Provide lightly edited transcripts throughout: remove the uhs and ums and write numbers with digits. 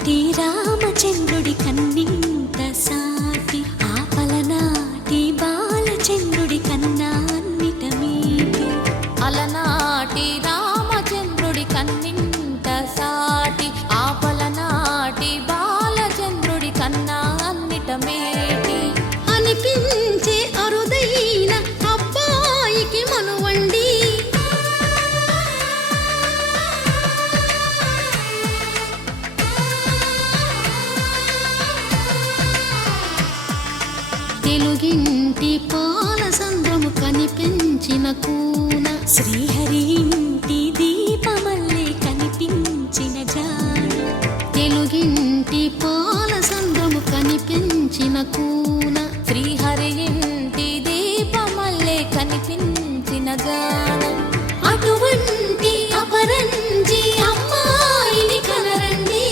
అలనాటి రామచంద్రుడి కన్నింత సాటి ఆపలనాటి బాలచంద్రుడి కన్నా అన్నిట మీటి. అలనాటి రామచంద్రుడి కన్నింత సాటి ఆపలనాటి బాలచంద్రుడి కన్నా అన్నిట మేటి అనిపించే అరుదైన అబ్బాయికి మనువండి. తెలుగింటి పాలసంద్రము కనిపించిన కూన శ్రీహరి ఇంటి దీపమల్లే కనిపించిన జాన. తెలుగింటి పాలసంద్రము కనిపించిన కూన శ్రీహరి ఇంటి దీపమల్లే కనిపించిన జాన. అటువంటి అపరంజి అమ్మాయిని కనరండి.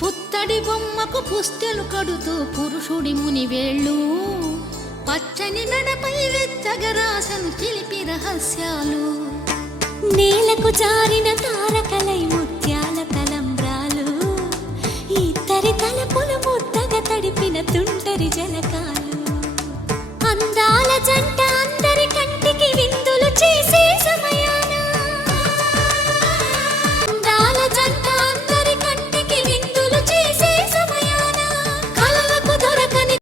పుత్తడి బొమ్మకు పుస్తెలు కడుతూ పురుషుడి ముని వేళ్ళు పచ్చని నడపై వెచ్చగరాసను చిలిపి రహస్యాలు. నేలకు జారిన తారకలై ముత్యాల తలంబ్రాలు ఇద్దరి తలపులు ముద్దగా తడిపిన తుంటరి జలకాలు. అందాల జంట